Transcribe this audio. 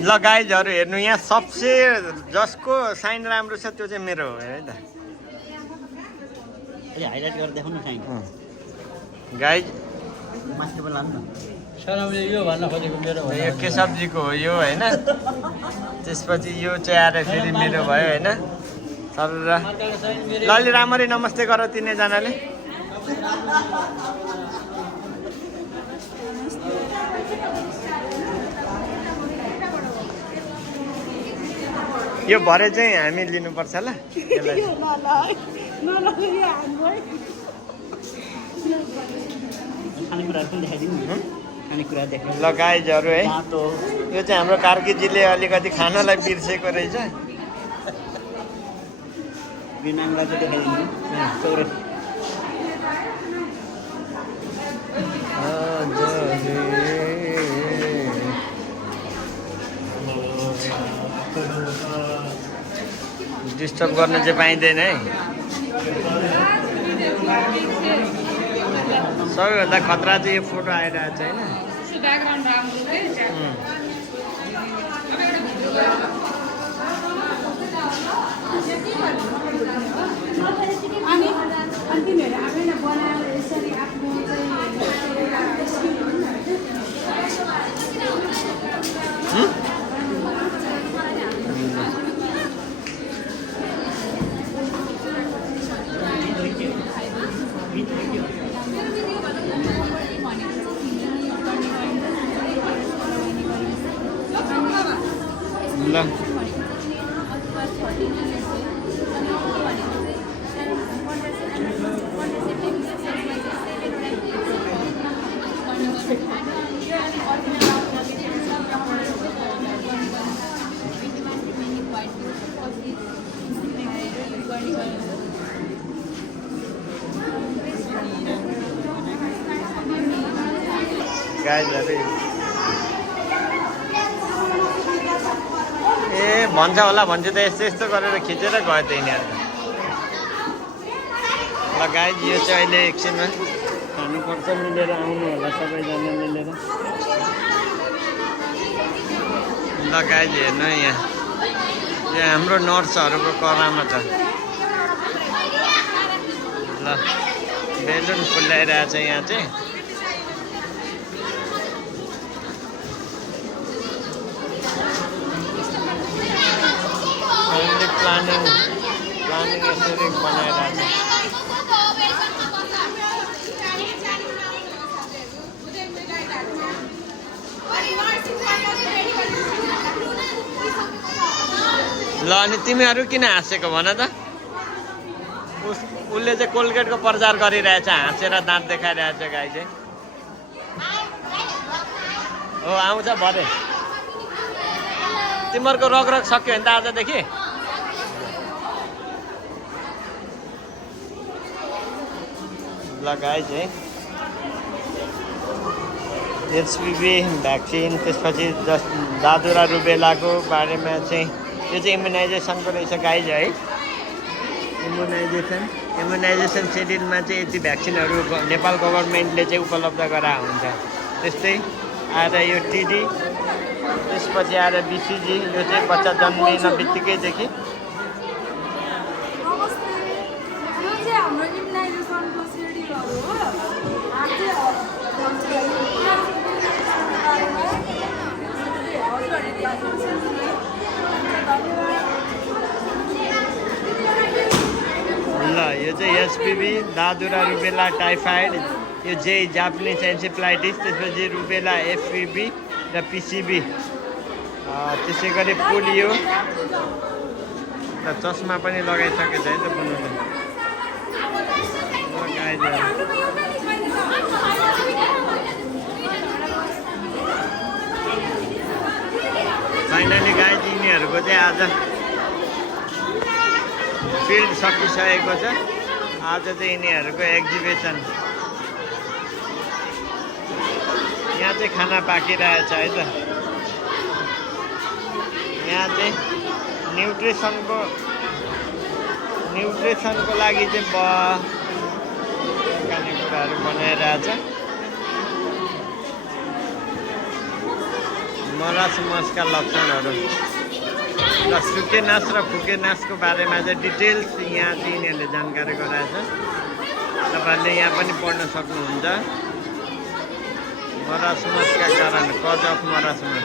ल गाइजहरू हेर्नु यहाँ सबसे जसको साइन राम्रो छ त्यो चाहिँ मेरो हो है त हाइलाइट गरेर देखाउनु साइन गाइज माथि पनि लानु न सरले यो भन्न खोजेको मेरो हो यो के सब्जीको हो यो होइन त्यसपछि यो चाहिँ आएर फेरि मेरो भयो होइन सर ल अलि राम्ररी नमस्ते गर तिनैजनाले यो भरे चाहिँ हामी लिनुपर्छ ल खानेकुराहरू पनि देखाइदिनु खानेकुरा देखाइ ल गाइजहरू है यो चाहिँ हाम्रो कार्कीजीले अलिकति खानालाई बिर्सेको रहेछ बिनाङलाई चाहिँ देखाइदिनु चौरस डिस्टर्ब गर्न चाहिँ पाइँदैन है सबैभन्दा खतरा चाहिँ यो फोटो आइरहेको छ होइन ल गाइजहरू ए भन्छ होला भन्छ त यस्तो यस्तो गरेर खिचेर गयो त यिनीहरू ल गाइज यो चाहिँ अहिले एकछिनमा खानुपर्छ मिलेर आउनु होला सबैजना मिलेर ल गाइज हेर्नु यहाँ यो हाम्रो नर्सहरूको करामा छ ल बेलुन फुल्याइरहेछ यहाँ चाहिँ प्लानिङ यसरी बनाइरहेको छ ल अनि तिमीहरू किन हाँसेको भन त उसले चाहिँ कोलगेटको प्रचार गरिरहेछ हाँसेर दाँत देखाइरहेछ गाई चाहिँ हो आउँछ भरे तिमीहरूको रगरग सक्यो भने त आजदेखि ल गाई चाहिँ एचपिभी भ्याक्सिन त्यसपछि दादुरा रुबेलाको बारेमा चाहिँ यो चाहिँ इम्युनाइजेसनको रहेछ गाई है इम्युनाइजेसन सेड्युलमा चाहिँ यति भ्याक्सिनहरू नेपाल गभर्मेन्टले चाहिँ उपलब्ध गराएको हुन्छ त्यस्तै आएर यो टिडी त्यसपछि आएर बिसिजी यो चाहिँ बच्चा जन्मिन बित्तिकैदेखि ल यो चाहिँ एचपिभी दादुरा रुबेला टाइफाइड यो चाहिँ जापानिज एन्सेफ्लाइटिस त्यसपछि रुबेला एफपिभी र पिसिबी त्यसै गरी पोलियो र चस्मा पनि लगाइसकेको छ है त बनाउनु फाइनली गाइज यिनीहरूको चाहिँ आज फिल्ड सकिसकेको छ आज चाहिँ यिनीहरूको एक्जिबिसन यहाँ चाहिँ खाना पाकिरहेछ है त यहाँ चाहिँ न्युट्रिसनको लागि चाहिँ खानेकुराहरू बनाइरहेछ ल मरासमसका लक्षणहरू र सुकेनास र फुकेनासको बारेमा चाहिँ डिटेल्स यहाँ चाहिँ यिनीहरूले जानकारी गराएछ। तपाईँहरूले यहाँ पनि पढ्न सक्नुहुन्छ। मरासमसका कारण कज अफ मरासमस।